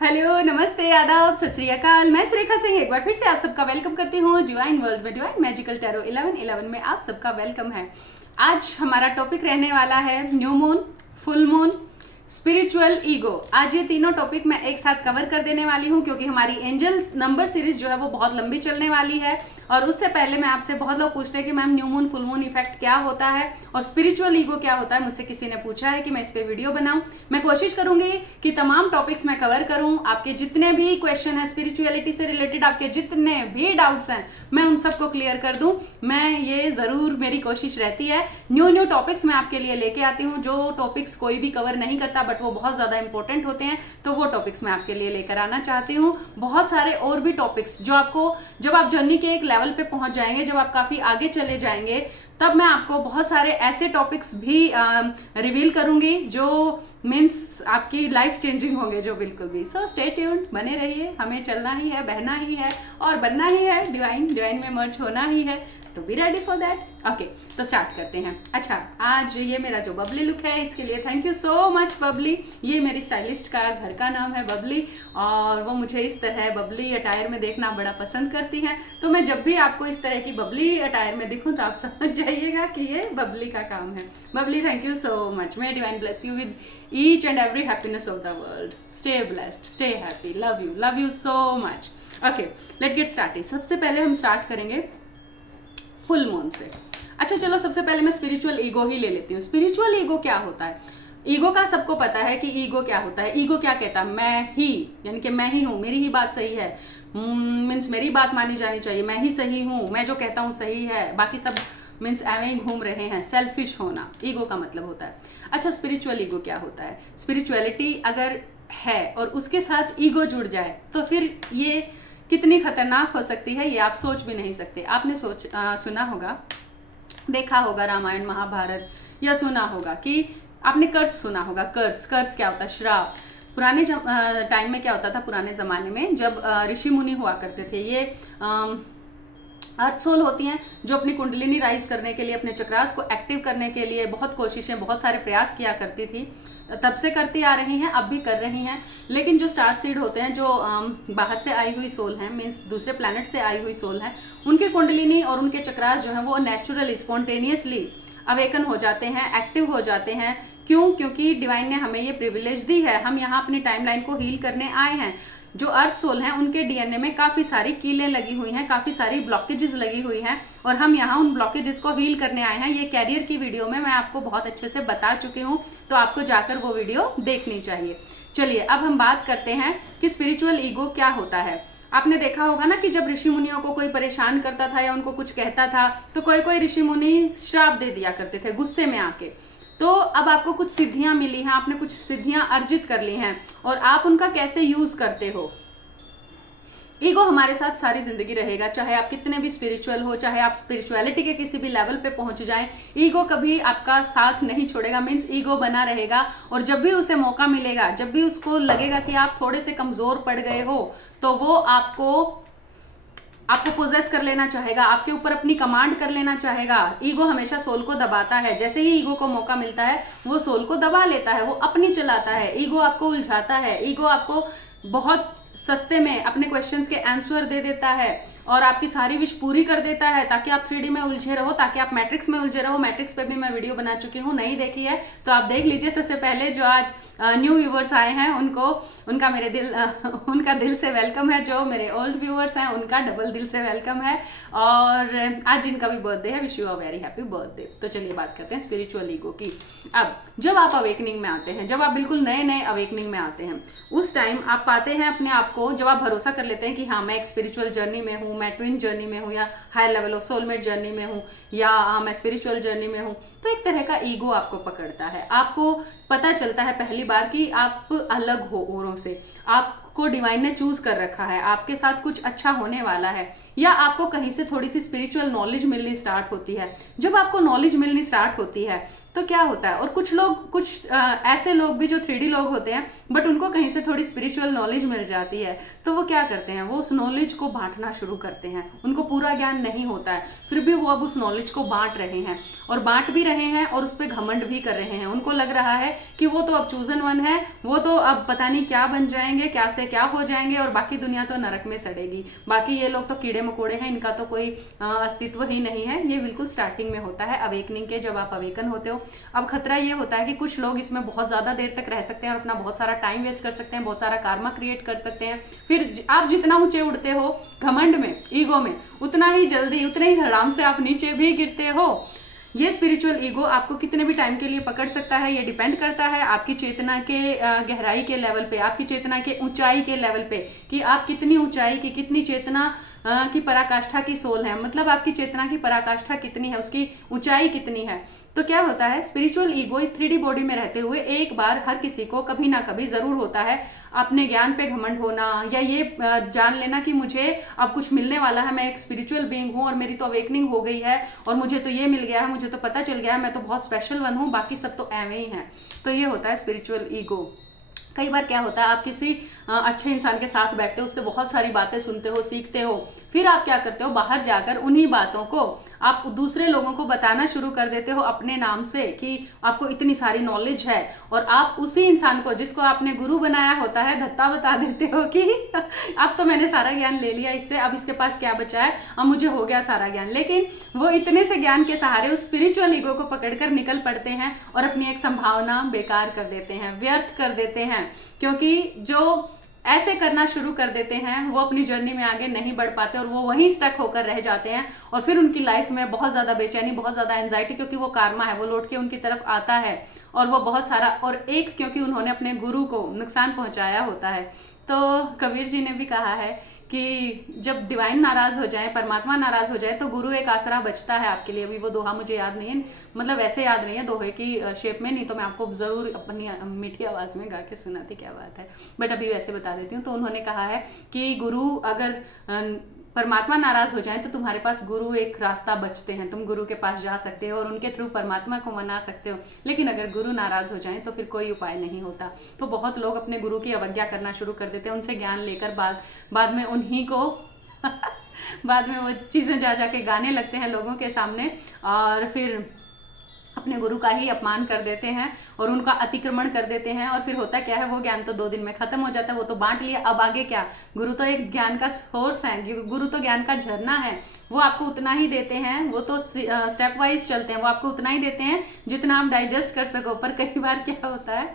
Hello, नमस्ते, आदाब, सत श्री अकाल। मैं सुरेखा सिंह एक बार फिर से आप सबका वेलकम करती हूँ डिवाइन वर्ल्ड में। डिवाइन मैजिकल टैरो 1111 में आप सबका वेलकम है। आज हमारा टॉपिक रहने वाला है new moon, full moon, spiritual ego. आज ये तीनों टॉपिक मैं एक साथ कवर कर देने वाली हूँ क्योंकि हमारी एंजल नंबर सीरीज जो है वो बहुत लंबी चलने वाली है। और उससे पहले मैं आपसे बहुत लोग पूछते हैं कि ma'am new moon full moon effect क्या होता है और स्पिरिचुअल ईगो क्या होता है। मुझसे किसी ने पूछा है कि मैं इस पे वीडियो बनाऊं। मैं कोशिश करूंगी कि तमाम टॉपिक्स मैं कवर करूं। आपके जितने भी क्वेश्चन है स्पिरिचुअलिटी से रिलेटेड, आपके जितने भी डाउट्स हैं, मैं उन सबको क्लियर कर दूं। मैं ये जरूर, मेरी कोशिश रहती है न्यू टॉपिक्स मैं आपके लिए लेके आती हूँ। जो टॉपिक्स कोई भी कवर नहीं करता बट वो बहुत ज्यादा इंपॉर्टेंट होते हैं, तो वो टॉपिक्स मैं आपके लिए लेकर आना चाहती हूँ। बहुत सारे और भी टॉपिक्स जो आपको, जब आप जर्नी के एक लेवल पे पहुंच जाएंगे, जब आप काफी आगे चले जाएंगे, तब मैं आपको बहुत सारे ऐसे टॉपिक्स भी रिवील करूंगी जो मीन्स आपकी लाइफ चेंजिंग होंगे, जो बिल्कुल भी। सो स्टे ट्यून्ड, बने रहिए। हमें चलना ही है, बहना ही है और बनना ही है। डिवाइन में मर्ज होना ही है, तो be ready for that. Okay, तो स्टार्ट करते हैं। अच्छा, आज ये मेरा जो बबली लुक है, इसके लिए thank you so much Babli. ये मेरी स्टाइलिस्ट का घर का नाम है बबली, और वो मुझे इस तरह बबली अटायर में देखना बड़ा पसंद करती हैं। तो मैं जब भी आपको इस तरह की बबली अटायर में दिखूं तो आप समझ जाइएगा कि ये बबली का काम है। Babli, thank you so much. May divine bless you with each and every happiness of the world. Stay blessed, stay happy, love you so much. Okay, let's get started. सबसे पहले हम स्टार्ट करेंगे फुल मून से। अच्छा चलो, सबसे पहले मैं स्पिरिचुअल ईगो ही ले लेती हूँ। स्पिरिचुअल ईगो क्या होता है? ईगो का सबको पता है कि ईगो क्या होता है। ईगो क्या कहता है? मैं ही, यानी कि मैं ही हूँ, मेरी ही बात सही है, मीन्स मेरी बात मानी जानी चाहिए, मैं ही सही हूँ, मैं जो कहता हूँ सही है, बाकी सब मीन्स एवं ही घूम रहे हैं। सेल्फिश होना ईगो का मतलब होता है। अच्छा, स्पिरिचुअल ईगो क्या होता है? स्पिरिचुअलिटी अगर है और उसके साथ ईगो जुड़ जाए तो फिर ये कितनी खतरनाक हो सकती है, ये आप सोच भी नहीं सकते। आपने सुना होगा, देखा होगा रामायण महाभारत, या सुना होगा कि आपने कर्स सुना होगा। कर्स क्या होता है? श्राप। पुराने टाइम में क्या होता था? पुराने जमाने में जब ऋषि मुनि हुआ करते थे, ये अर्थ सोल होती हैं जो अपनी कुंडलिनी राइज करने के लिए, अपने चक्रास को एक्टिव करने के लिए बहुत कोशिशें, बहुत सारे प्रयास किया करती थी। तब से करती आ रही हैं, अब भी कर रही हैं। लेकिन जो स्टार सीड होते हैं, जो बाहर से आई हुई सोल हैं, मीन्स दूसरे प्लैनेट से आई हुई सोल हैं, उनकी कुंडलिनी और उनके चक्रास जो है वो नेचुरली, स्पॉन्टेनियसली अवेकन हो जाते हैं, एक्टिव हो जाते हैं। क्यों? क्योंकि डिवाइन ने हमें ये प्रिविलेज दी है। हम यहाँ अपनी टाइमलाइन को हील करने आए हैं। जो अर्थ सोल हैं उनके डीएनए में काफी सारी कीलें लगी हुई हैं, काफी सारी ब्लॉकेजेस लगी हुई हैं, और हम यहाँ उन ब्लॉकेजेस को हील करने आए हैं। ये कैरियर की वीडियो में मैं आपको बहुत अच्छे से बता चुकी हूँ, तो आपको जाकर वो वीडियो देखनी चाहिए। चलिए, अब हम बात करते हैं कि स्पिरिचुअल ईगो क्या होता है। आपने देखा होगा ना कि जब ऋषि मुनियों को कोई परेशान करता था या उनको कुछ कहता था, तो कोई ऋषि मुनि श्राप दे दिया करते थे गुस्से में आके। तो अब आपको कुछ सिद्धियां मिली हैं, आपने कुछ सिद्धियां अर्जित कर ली हैं, और आप उनका कैसे यूज करते हो। ईगो हमारे साथ सारी जिंदगी रहेगा, चाहे आप कितने भी स्पिरिचुअल हो, चाहे आप स्पिरिचुअलिटी के किसी भी लेवल पे पहुंच जाएं, ईगो कभी आपका साथ नहीं छोड़ेगा। मीन्स ईगो बना रहेगा, और जब भी उसे मौका मिलेगा, जब भी उसको लगेगा कि आप थोड़े से कमजोर पड़ गए हो, तो वो आपको पोजेस कर लेना चाहेगा, आपके ऊपर अपनी कमांड कर लेना चाहेगा। ईगो हमेशा सोल को दबाता है। जैसे ही ईगो को मौका मिलता है, वो सोल को दबा लेता है, वो अपनी चलाता है। ईगो आपको उलझाता है, ईगो आपको बहुत सस्ते में अपने क्वेश्चंस के आंसर दे देता है और आपकी सारी विश पूरी कर देता है, ताकि आप 3D में उलझे रहो, ताकि आप मैट्रिक्स में उलझे रहो। मैट्रिक्स पे भी मैं वीडियो बना चुकी हूँ, नहीं देखी है तो आप देख लीजिए। सबसे पहले जो आज न्यू व्यूवर्स आए हैं उनका दिल से वेलकम है। जो मेरे ओल्ड व्यूवर्स हैं उनका डबल दिल से वेलकम है, और आज जिनका भी बर्थडे है, wish you a very happy birthday. तो चलिए बात करते हैं स्पिरिचुअल ईगो की। अब जब आप अवेकनिंग में आते हैं, जब आप बिल्कुल नए अवेकनिंग में आते हैं, उस टाइम आप पाते हैं अपने आप को, जब आप भरोसा कर लेते हैं कि हाँ, मैं एक स्पिरिचुअल जर्नी में हूँ, मैं ट्विन जर्नी में हूँ, या higher level of soulmate journey में हूँ, या मैं स्पिरिचुअल जर्नी में हूँ, तो एक तरह का ईगो आपको पकड़ता है। आपको पता चलता है पहली बार कि आप अलग हो औरों से, आपको डिवाइन ने चूज कर रखा है, आपके साथ कुछ अच्छा होने वाला है, या आपको कहीं से थोड़ी सी स्पिरिचुअल नॉलेज मिलनी स्टार्ट होती है। जब आपको नॉलेज मिलनी स्टार्ट होती है तो क्या होता है, और कुछ ऐसे लोग भी जो 3D लोग होते हैं, बट उनको कहीं से थोड़ी स्पिरिचुअल नॉलेज मिल जाती है, तो वो क्या करते हैं, वो उस नॉलेज को बांटना शुरू करते हैं। उनको पूरा ज्ञान नहीं होता है, फिर भी वो अब उस नॉलेज को बांट रहे हैं, और बांट भी रहे हैं और उस पर घमंड भी कर रहे हैं। उनको लग रहा है कि वो तो अब चूजन वन है, वो तो अब पता नहीं क्या बन जाएंगे, क्या से क्या हो जाएंगे और बाकी दुनिया तो नरक में सड़ेगी, बाकी ये लोग तो कीड़े मकोड़े हैं, इनका तो कोई अस्तित्व ही नहीं है। ये बिल्कुल स्टार्टिंग में होता है अवेकनिंग के, जब आप अवेकन होते हो। अब खतरा ये होता है कि कुछ लोग इसमें बहुत ज्यादा देर तक रह सकते हैं और अपना बहुत सारा टाइम वेस्ट कर सकते हैं, बहुत सारा कार्मा क्रिएट कर सकते हैं। फिर आप जितना ऊंचे उड़ते हो घमंड में, ईगो में, उतना ही जल्दी, उतने ही आराम से आप नीचे भी गिरते हो। ये स्पिरिचुअल ईगो आपको कितने भी टाइम के लिए पकड़ सकता है। ये डिपेंड करता है आपकी चेतना के गहराई के लेवल पे, आपकी चेतना के ऊंचाई के लेवल पे, कि आप कितनी ऊंचाई की, कितनी चेतना की पराकाष्ठा की सोल है, मतलब आपकी चेतना की पराकाष्ठा कितनी है, उसकी ऊंचाई कितनी है। तो क्या होता है, स्पिरिचुअल ईगो इस 3D बॉडी में रहते हुए एक बार हर किसी को कभी ना कभी जरूर होता है अपने ज्ञान पे घमंड होना, या ये जान लेना कि मुझे अब कुछ मिलने वाला है, मैं एक स्पिरिचुअल बीइंग हूँ और मेरी तो अवेकनिंग हो गई है और मुझे तो ये मिल गया है, मुझे तो पता चल गया है, मैं तो बहुत स्पेशल वन हूँ, बाकी सब तो एवं ही है। तो ये होता है स्पिरिचुअल ईगो। कई बार क्या होता है, आप किसी अच्छे इंसान के साथ बैठते हो, उससे बहुत सारी बातें सुनते हो, सीखते हो, फिर आप क्या करते हो, बाहर जाकर उन्हीं बातों को आप दूसरे लोगों को बताना शुरू कर देते हो अपने नाम से कि आपको इतनी सारी नॉलेज है, और आप उसी इंसान को जिसको आपने गुरु बनाया होता है धत्ता बता देते हो कि अब तो मैंने सारा ज्ञान ले लिया इससे, अब इसके पास क्या बचा है, अब मुझे हो गया सारा ज्ञान। लेकिन वो इतने से ज्ञान के सहारे उस स्पिरिचुअल ईगो को पकड़कर निकल पड़ते हैं और अपनी एक संभावना बेकार कर देते हैं, व्यर्थ कर देते हैं, क्योंकि जो ऐसे करना शुरू कर देते हैं वो अपनी जर्नी में आगे नहीं बढ़ पाते और वो वहीं स्टक होकर रह जाते हैं, और फिर उनकी लाइफ में बहुत ज्यादा बेचैनी, बहुत ज्यादा एंजाइटी, क्योंकि वो कार्मा है, वो लौट के उनकी तरफ आता है, और वो बहुत सारा, और एक क्योंकि उन्होंने अपने गुरु को नुकसान पहुंचाया होता है। तो कबीर जी ने भी कहा है कि जब डिवाइन नाराज हो जाए, परमात्मा नाराज हो जाए, तो गुरु एक आसरा बचता है आपके लिए। अभी वो दोहा मुझे याद नहीं है, मतलब ऐसे याद नहीं है दोहे की शेप में, नहीं तो मैं आपको जरूर अपनी मीठी आवाज में गा के सुनाती, क्या बात है, बट अभी वैसे बता देती हूँ। तो उन्होंने कहा है कि गुरु अगर परमात्मा नाराज हो जाए तो तुम्हारे पास गुरु एक रास्ता बचते हैं, तुम गुरु के पास जा सकते हो और उनके थ्रू परमात्मा को मना सकते हो। लेकिन अगर गुरु नाराज हो जाए तो फिर कोई उपाय नहीं होता। तो बहुत लोग अपने गुरु की अवज्ञा करना शुरू कर देते हैं, उनसे ज्ञान लेकर बाद में उन्हीं को बाद में वो चीजें जा जाके गाने लगते हैं लोगों के सामने, और फिर अपने गुरु का ही अपमान कर देते हैं और उनका अतिक्रमण कर देते हैं। और फिर होता क्या है, वो ज्ञान तो 2 दिन में खत्म हो जाता है, वो तो बांट लिया, अब आगे क्या। गुरु तो एक ज्ञान का सोर्स है, गुरु तो ज्ञान का झरना है, वो आपको उतना ही देते हैं, वो तो स्टेप वाइज चलते हैं, वो आपको उतना ही देते हैं जितना आप डाइजेस्ट कर सको। पर कई बार क्या होता है,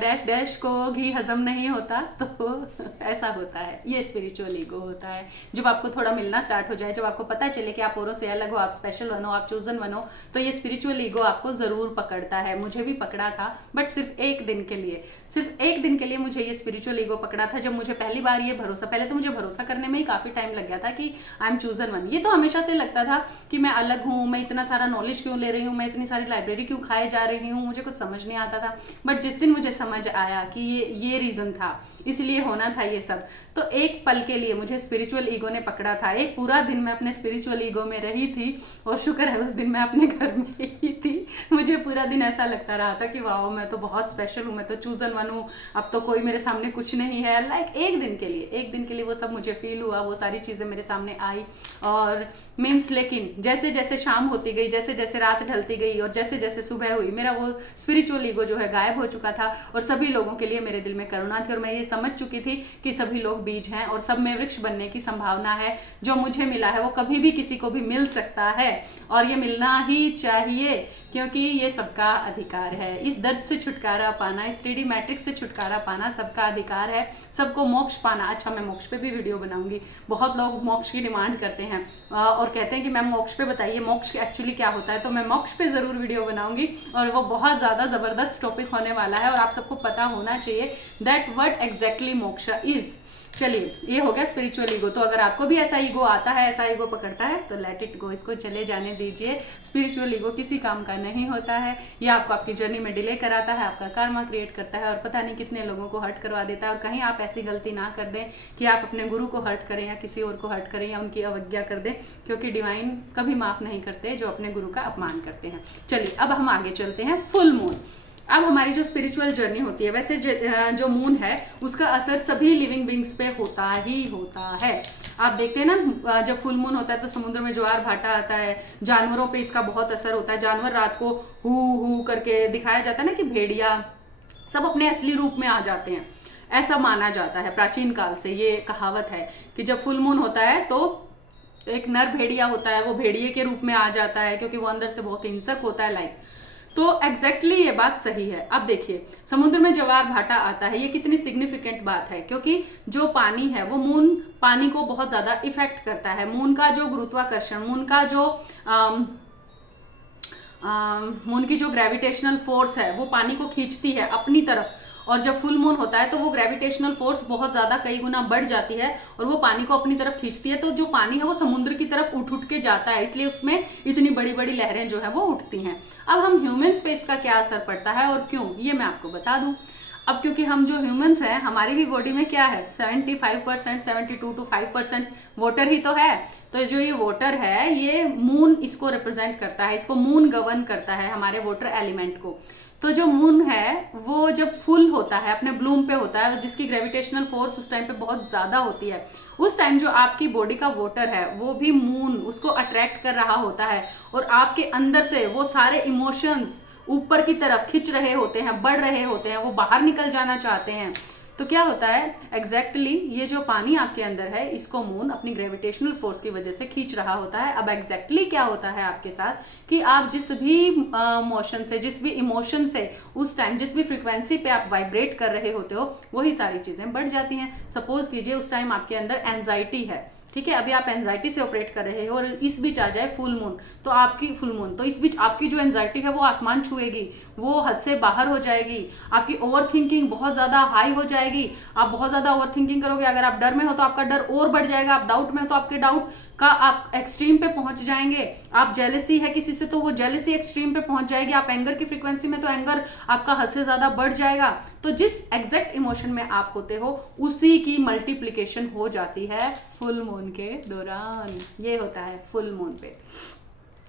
डैश डैश को घी हजम नहीं होता, तो ऐसा होता है। ये स्पिरिचुअल ईगो होता है। जब आपको थोड़ा मिलना स्टार्ट हो जाए, जब आपको पता चले कि आप औरों से अलग हो, आप स्पेशल बनो, आप चूजन बनो, तो ये स्पिरिचुअल ईगो आपको जरूर पकड़ता है। मुझे भी पकड़ा था, बट सिर्फ एक दिन के लिए, सिर्फ एक दिन के लिए मुझे ये स्पिरिचुअल ईगो पकड़ा था। जब मुझे पहली बार ये भरोसा, पहले तो मुझे भरोसा करने में ही काफी टाइम लग गया था कि आई एम चूजन वन। ये तो हमेशा से लगता था कि मैं अलग हूँ, मैं इतना सारा नॉलेज क्यों ले रही हूँ, मैं इतनी सारी लाइब्रेरी क्यों खाए जा रही हूँ, मुझे कुछ समझ नहीं आता था। बट जिस दिन मुझे समझ आया कि ये रीजन था, इसलिए होना था ये सब, तो एक पल के लिए मुझे स्पिरिचुअल ईगो ने पकड़ा था। एक पूरा दिन मैं अपने स्पिरिचुअल ईगो में रही थी, और शुक्र है उस दिन मैं अपने घर में ही थी। मुझे पूरा दिन ऐसा लगता रहा था कि वाह, मैं तो बहुत स्पेशल हूँ, मैं तो चूजन वन हूँ, अब तो कोई मेरे सामने कुछ नहीं है। लाइक एक दिन के लिए वो सब मुझे फील हुआ, वो सारी चीजें मेरे सामने आई। और मीन्स लेकिन जैसे जैसे शाम होती गई, जैसे जैसे रात ढलती गई और जैसे जैसे सुबह हुई, मेरा वो स्पिरिचुअल ईगो जो है गायब हो चुका था, और सभी लोगों के लिए मेरे दिल में करुणा थी, और मैं ये समझ चुकी थी कि सभी लोग बीज हैं और सब में वृक्ष बनने की संभावना है। जो मुझे मिला है वो कभी भी किसी को भी मिल सकता है, और ये मिलना ही चाहिए, क्योंकि ये सबका अधिकार है। इस दर्द से छुटकारा पाना, इस 3D मैट्रिक्स से छुटकारा पाना सबका अधिकार है। सबको मोक्ष पाना। अच्छा, मैं मोक्ष पे भी वीडियो बनाऊंगी। बहुत लोग मोक्ष की डिमांड करते हैं और कहते हैं कि मैम मोक्ष पे बताइए, मोक्ष एक्चुअली क्या होता है। तो मैं मोक्ष पे जरूर वीडियो बनाऊंगी, और वो बहुत ज्यादा जबरदस्त टॉपिक होने वाला है, और आप सबको पता होना चाहिए दैट व्हाट एग्जैक्टली मोक्ष इज। चलिए, ये हो गया स्पिरिचुअल ईगो। तो अगर आपको भी ऐसा ईगो आता है, ऐसा ईगो पकड़ता है, तो लेट इट गो, इसको चले जाने दीजिए। स्पिरिचुअल ईगो किसी काम का नहीं होता है। ये आपको आपकी जर्नी में डिले कराता है, आपका कर्मा क्रिएट करता है, और पता नहीं कितने लोगों को हर्ट करवा देता है। और कहीं आप ऐसी गलती ना कर दें कि आप अपने गुरु को हर्ट करें या किसी और को हर्ट करें या उनकी अवज्ञा कर दें, क्योंकि डिवाइन कभी माफ नहीं करते जो अपने गुरु का अपमान करते हैं। चलिए, अब हम आगे चलते हैं। Full moon. अब हमारी जो स्पिरिचुअल जर्नी होती है, वैसे जो मून है उसका असर सभी लिविंग बींग्स पे होता ही होता है। आप देखते हैं ना जब फुल मून होता है तो समुद्र में ज्वार भाटा आता है, जानवरों पे इसका बहुत असर होता है। जानवर रात को हु करके दिखाया जाता है ना कि भेड़िया सब अपने असली रूप में आ जाते हैं, ऐसा माना जाता है प्राचीन काल से। ये कहावत है कि जब फुल मून होता है तो एक नर भेड़िया होता है वो भेड़िए के रूप में आ जाता है, क्योंकि वो अंदर से बहुत हिंसक होता है लाइक। तो एग्जैक्टली ये बात सही है। अब देखिए समुद्र में ज्वार भाटा आता है, ये कितनी सिग्निफिकेंट बात है, क्योंकि जो पानी है वो मून पानी को बहुत ज्यादा इफेक्ट करता है। मून का जो गुरुत्वाकर्षण, मून की जो ग्रेविटेशनल फोर्स है वो पानी को खींचती है अपनी तरफ, और जब फुल मून होता है तो वो ग्रेविटेशनल फोर्स बहुत ज्यादा कई गुना बढ़ जाती है और वो पानी को अपनी तरफ खींचती है। तो जो पानी है वो समुद्र की तरफ उठ के जाता है, इसलिए उसमें इतनी बड़ी बड़ी लहरें जो है वो उठती हैं। अब हम ह्यूमन स्पेस का क्या असर पड़ता है और क्यों, ये मैं आपको बता दूं। अब क्योंकि हम जो ह्यूमंस हैं हमारी भी बॉडी में क्या है 75%, 72 to 5% वाटर ही तो है। तो जो ये वाटर है ये मून इसको रिप्रेजेंट करता है, इसको मून गवर्न करता है हमारे वाटर एलिमेंट को। तो जो मून है वो जब फुल होता है अपने ब्लूम पे होता है, जिसकी ग्रेविटेशनल फोर्स उस टाइम पे बहुत ज्यादा होती है, उस टाइम जो आपकी बॉडी का वाटर है वो भी मून उसको अट्रैक्ट कर रहा होता है और आपके अंदर से वो सारे इमोशंस ऊपर की तरफ खिंच रहे होते हैं, बढ़ रहे होते हैं, वो बाहर निकल जाना चाहते हैं। तो क्या होता है एग्जैक्टली ये जो पानी आपके अंदर है इसको मून अपनी ग्रेविटेशनल फोर्स की वजह से खींच रहा होता है। अब एग्जैक्टली क्या होता है आपके साथ कि आप जिस भी मोशन से, जिस भी इमोशन से उस टाइम जिस भी फ्रीक्वेंसी पे आप वाइब्रेट कर रहे होते हो वही सारी चीजें बढ़ जाती हैं। सपोज कीजिए उस टाइम आपके अंदर एंजाइटी है, ठीक है, अभी आप एंजाइटी से ऑपरेट कर रहे हो और इस बीच आ जाए फुल मून, तो आपकी फुल मून तो इस बीच आपकी जो एंजाइटी है वो आसमान छुएगी, वो हद से बाहर हो जाएगी। आपकी ओवर थिंकिंग बहुत ज्यादा हाई हो जाएगी, आप बहुत ज्यादा ओवर थिंकिंग करोगे। अगर आप डर में हो तो आपका डर और बढ़ जाएगा, आप डाउट में हो तो आपके डाउट का आप एक्सट्रीम पे पहुंच जाएंगे। आप जेलसी है किसी से तो वो जेलसी एक्सट्रीम पे पहुंच जाएगी। आप एंगर की फ्रीक्वेंसी में तो एंगर आपका हद से ज्यादा बढ़ जाएगा। तो जिस एग्जैक्ट इमोशन में आप होते हो उसी की मल्टीप्लीकेशन हो जाती है फुल मून के दौरान। ये होता है फुल मून पे।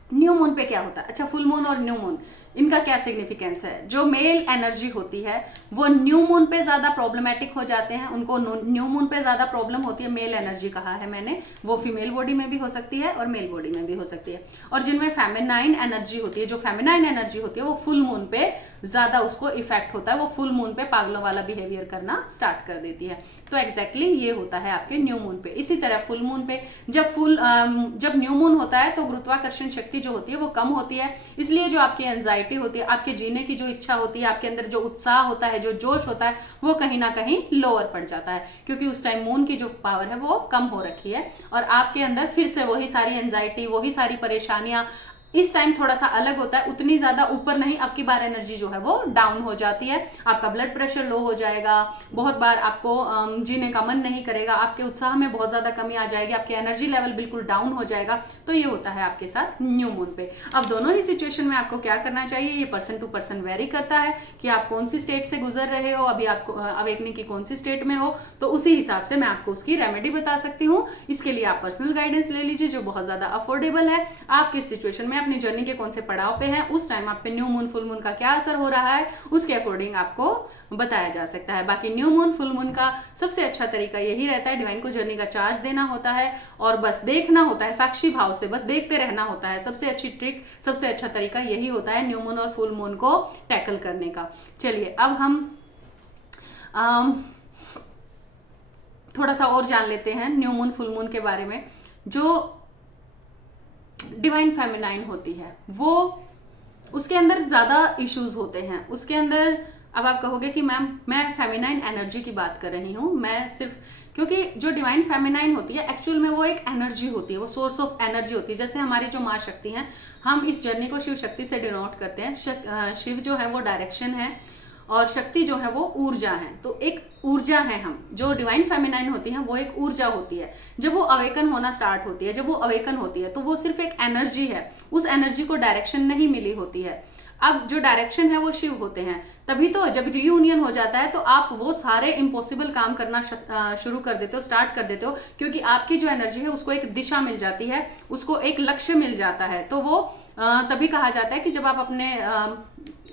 न्यू मून पे क्या होता है? अच्छा, फुल मून और न्यू मून इनका क्या सिग्निफिकेंस है? जो मेल एनर्जी होती है वो न्यू मून पे ज्यादा प्रॉब्लमेटिक हो जाते हैं, उनको न्यू मून पे ज्यादा प्रॉब्लम होती है। मेल एनर्जी कहा है मैंने, वो फीमेल बॉडी में भी हो सकती है और मेल बॉडी में भी हो सकती है। और जिनमें फेमिनाइन एनर्जी होती है, जो फेमिनाइन एनर्जी होती है वो फुल मून पे ज्यादा उसको इफेक्ट होता है, वो फुल मून पे पागलों वाला बिहेवियर करना स्टार्ट कर देती है। तो एग्जैक्टली ये होता है आपके न्यू मून पे। इसी तरह फुल मून पे जब न्यू मून होता है तो गुरुत्वाकर्षण शक्ति जो होती है वो कम होती है, इसलिए जो आपकी एंजाइटी होती है, आपके जीने की जो इच्छा होती है, आपके अंदर जो उत्साह होता है, जो जोश होता है, वो कहीं ना कहीं लोअर पड़ जाता है, क्योंकि उस टाइम मून की जो पावर है वो कम हो रखी है और आपके अंदर फिर से वही सारी एंजाइटी, वही सारी परेशानियां। इस टाइम थोड़ा सा अलग होता है, उतनी ज्यादा ऊपर नहीं, आपकी बार एनर्जी जो है वो डाउन हो जाती है, आपका ब्लड प्रेशर लो हो जाएगा, बहुत बार आपको जीने का मन नहीं करेगा, आपके उत्साह में बहुत ज्यादा कमी आ जाएगी, आपकी एनर्जी लेवल बिल्कुल डाउन हो जाएगा। तो ये होता है आपके साथ न्यू मून पे। अब दोनों ही सिचुएशन में आपको क्या करना चाहिए, ये पर्सन टू पर्सन वेरी करता है कि आप कौन सी स्टेट से गुजर रहे हो, अभी आपको अवेकनिंग की कौन सी स्टेट में हो, तो उसी हिसाब से मैं आपको उसकी रेमेडी बता सकती हूँ। इसके लिए आप पर्सनल गाइडेंस ले लीजिए जो बहुत ज्यादा अफोर्डेबल है। आप किस सिचुएशन में अपनी जर्नी के कौन से पड़ाव पे हैं, उस टाइम आप पे न्यू मून फुल मून का क्या असर हो रहा है, उसके अकॉर्डिंग आपको बताया जा सकता है। बाकी न्यू मून फुल मून का सबसे अच्छा तरीका यही रहता है, डिवाइन को जर्नी का चार्ज देना होता है और बस देखना होता है, साक्षी भाव से बस देखते रहना होता है। सबसे अच्छी ट्रिक, सबसे अच्छा तरीका यही होता है न्यू मून और फुल मून को टैकल करने का। चलिए अब हम थोड़ा सा और जान लेते हैं न्यू मून फुल मून के बारे में। जो डिवाइन फेमिनाइन होती है वो, उसके अंदर ज्यादा इश्यूज होते हैं उसके अंदर। अब आप कहोगे कि मैम मैं फेमिनाइन एनर्जी की बात कर रही हूँ, मैं सिर्फ, क्योंकि जो डिवाइन फेमिनाइन होती है एक्चुअल में वो एक एनर्जी होती है, वो सोर्स ऑफ एनर्जी होती है। जैसे हमारी जो माँ शक्ति है, हम इस जर्नी को शिव शक्ति से डिनोट करते हैं। शिव जो है वो डायरेक्शन है और शक्ति जो है वो ऊर्जा है। तो एक ऊर्जा है, हम जो डिवाइन फेमिनाइन होती है वो एक ऊर्जा होती है। जब वो अवेकन होना स्टार्ट होती है, जब वो अवेकन होती है तो वो सिर्फ एक एनर्जी है, उस एनर्जी को डायरेक्शन नहीं मिली होती है। अब जो डायरेक्शन है वो शिव होते हैं, तभी तो जब रियूनियन हो जाता है तो आप वो सारे इम्पॉसिबल काम करना शुरू कर देते हो, स्टार्ट कर देते हो, क्योंकि आपकी जो एनर्जी है उसको एक दिशा मिल जाती है, उसको एक लक्ष्य मिल जाता है। तो वो तभी कहा जाता है कि जब आप अपने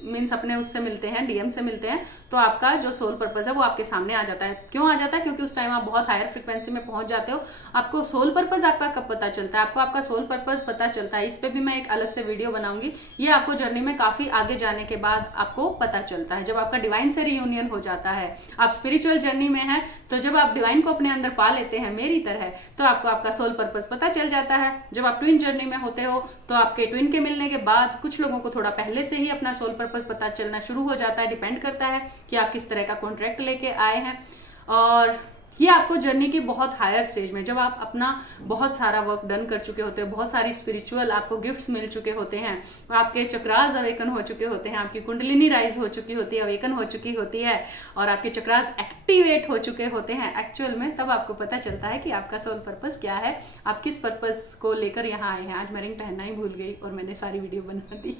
मीन्स अपने उससे मिलते हैं, डीएम से मिलते हैं, तो आपका जो सोल पर्पस है वो आपके सामने आ जाता है। क्यों आ जाता है? क्योंकि उस टाइम आप बहुत हायर फ्रिक्वेंसी में पहुंच जाते हो। आपको सोल पर्पस आपका कब पता चलता है? आपको आपका सोल पर्पस पता चलता है, इस पे भी मैं एक अलग से वीडियो बनाऊंगी। ये आपको जर्नी में काफी आगे जाने के बाद आपको पता चलता है, जब आपका डिवाइन से रियूनियन हो जाता है, आप स्पिरिचुअल जर्नी में हैं, तो जब आप डिवाइन को अपने अंदर पा लेते हैं मेरी तरह, तो आपको आपका सोल पर्पस पता चल जाता है। जब आप ट्विन जर्नी में होते हो तो आपके ट्विन के मिलने के बाद कुछ लोगों को थोड़ा पहले से ही अपना सोल पर्पस पता चलना शुरू हो जाता है। डिपेंड करता है कि आप किस तरह का कॉन्ट्रैक्ट लेके आए हैं। और ये आपको जर्नी की बहुत हायर स्टेज में, जब आप अपना बहुत सारा वर्क डन कर चुके होते हैं, बहुत सारी स्पिरिचुअल आपको गिफ्ट्स मिल चुके होते हैं, आपके चक्रास अवेकन हो चुके होते हैं, आपकी कुंडलिनी राइज हो चुकी होती है, अवेकन हो चुकी होती है, और आपके चक्रास एक्टिवेट हो चुके होते हैं एक्चुअल में, तब आपको पता चलता है कि आपका सोल पर्पस क्या है, आप किस पर्पस को लेकर यहाँ आए हैं। आज मैं रिंग पहनना ही भूल गई और मैंने सारी वीडियो बना दी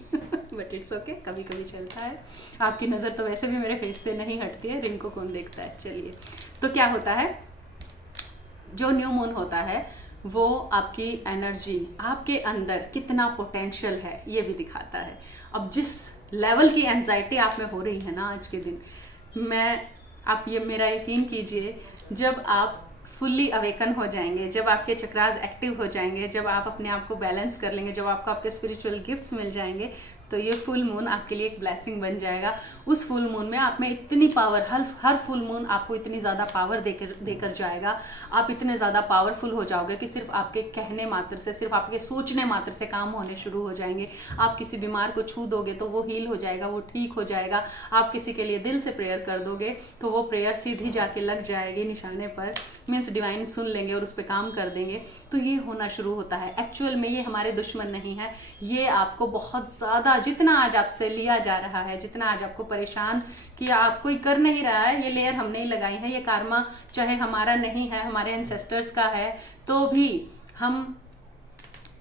बट इट्स ओके, कभी कभी चलता है। आपकी नज़र तो वैसे भी मेरे फेस से नहीं हटती है, रिंग को कौन देखता है। चलिए, तो क्या होता है, जो न्यू मून होता है वो आपकी एनर्जी, आपके अंदर कितना पोटेंशियल है ये भी दिखाता है। अब जिस लेवल की एंजाइटी आप में हो रही है ना आज के दिन, आप ये मेरा यकीन कीजिए, जब आप फुल्ली अवेकन हो जाएंगे, जब आपके चक्रास एक्टिव हो जाएंगे, जब आप अपने आप को बैलेंस कर लेंगे, जब आपको आपके स्पिरिचुअल गिफ्ट्स मिल जाएंगे, तो ये फुल मून आपके लिए एक ब्लेसिंग बन जाएगा। उस फुल मून में आप में इतनी पावर, हर फुल मून आपको इतनी ज़्यादा पावर देकर जाएगा। आप इतने ज़्यादा पावरफुल हो जाओगे कि सिर्फ आपके कहने मात्र से, सिर्फ आपके सोचने मात्र से काम होने शुरू हो जाएंगे। आप किसी बीमार को छू दोगे तो वो हील हो जाएगा, वो ठीक हो जाएगा। आप किसी के लिए दिल से प्रेयर कर दोगे तो वो प्रेयर सीधी जाके लग जाएगी निशाने पर, मीन्स डिवाइन सुन लेंगे और उस पर काम कर देंगे। तो ये होना शुरू होता है। एक्चुअल में ये हमारे दुश्मन नहीं है, ये आपको बहुत ज़्यादा, जितना आज आपसे लिया जा रहा है, जितना आज आपको परेशान किया, आप कोई कर नहीं रहा है, ये लेयर हमने ही लगाई है। ये कार्मा चाहे हमारा नहीं है, हमारे एंसेस्टर्स का है, तो भी हम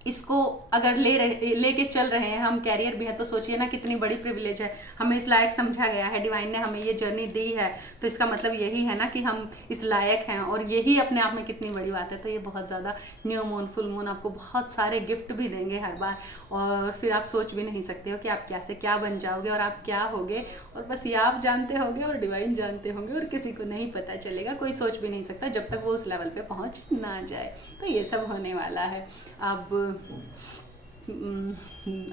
इसको अगर लेके चल रहे हैं, हम कैरियर भी है, तो सोचिए ना कितनी बड़ी प्रिविलेज है। हमें इस लायक समझा गया है, डिवाइन ने हमें ये जर्नी दी है, तो इसका मतलब यही है ना कि हम इस लायक हैं, और यही अपने आप में कितनी बड़ी बात है। तो ये बहुत ज़्यादा न्यू मून, फुल मून आपको बहुत सारे गिफ्ट भी देंगे हर बार, और फिर आप सोच भी नहीं सकते हो कि आप क्या से क्या बन जाओगे और आप क्या होगे, और बस ये आप जानते होंगे और डिवाइन जानते होंगे, और किसी को नहीं पता चलेगा, कोई सोच भी नहीं सकता जब तक वो उस लेवल पे पहुंच ना जाए। तो ये सब होने वाला है। अब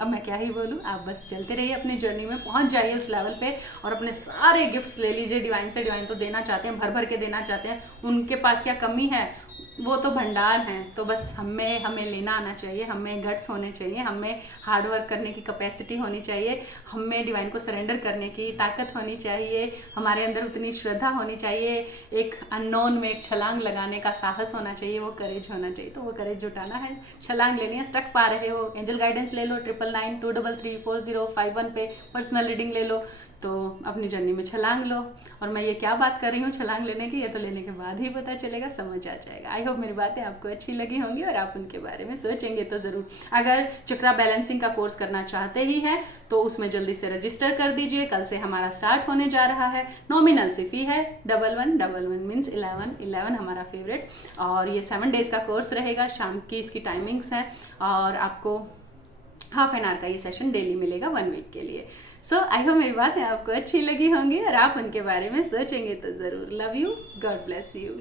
मैं क्या ही बोलूँ, आप बस चलते रहिए अपनी जर्नी में, पहुंच जाइए उस लेवल पे और अपने सारे गिफ्ट्स ले लीजिए डिवाइन से। डिवाइन तो देना चाहते हैं, भर भर के देना चाहते हैं। उनके पास क्या कमी है, वो तो भंडार हैं। तो बस हमें लेना आना चाहिए, हमें गट्स होने चाहिए, हमें हार्ड वर्क करने की कैपेसिटी होनी चाहिए, हमें डिवाइन को सरेंडर करने की ताकत होनी चाहिए, हमारे अंदर उतनी श्रद्धा होनी चाहिए, एक अननोन में एक छलांग लगाने का साहस होना चाहिए, वो करेज होना चाहिए। तो वो करेज जुटाना है, छलांग लेनी है। स्टक पा रहे हो, एंजल गाइडेंस ले लो 9992334051 पे, पर्सनल रीडिंग ले लो, तो अपनी जर्नी में छलांग लो। और मैं ये क्या बात कर रही हूँ छलांग लेने की, ये तो लेने के बाद ही पता चलेगा, समझ आ जाएगा। आई होप मेरी बातें आपको अच्छी लगी होंगी और आप उनके बारे में सोचेंगे तो ज़रूर। अगर चक्रा बैलेंसिंग का कोर्स करना चाहते ही हैं तो उसमें जल्दी से रजिस्टर कर दीजिए। कल से हमारा स्टार्ट होने जा रहा है। नॉमिनल सी फी है 1111 मीन्स 11 हमारा फेवरेट, और ये 7 डेज का कोर्स रहेगा। शाम की इसकी टाइमिंग्स हैं और आपको हाफ एन आवर का ये सेशन डेली मिलेगा 1 वीक के लिए। सो आई होप मेरी बातें आपको अच्छी लगी होंगी और आप उनके बारे में सोचेंगे तो ज़रूर। Love you, God bless you.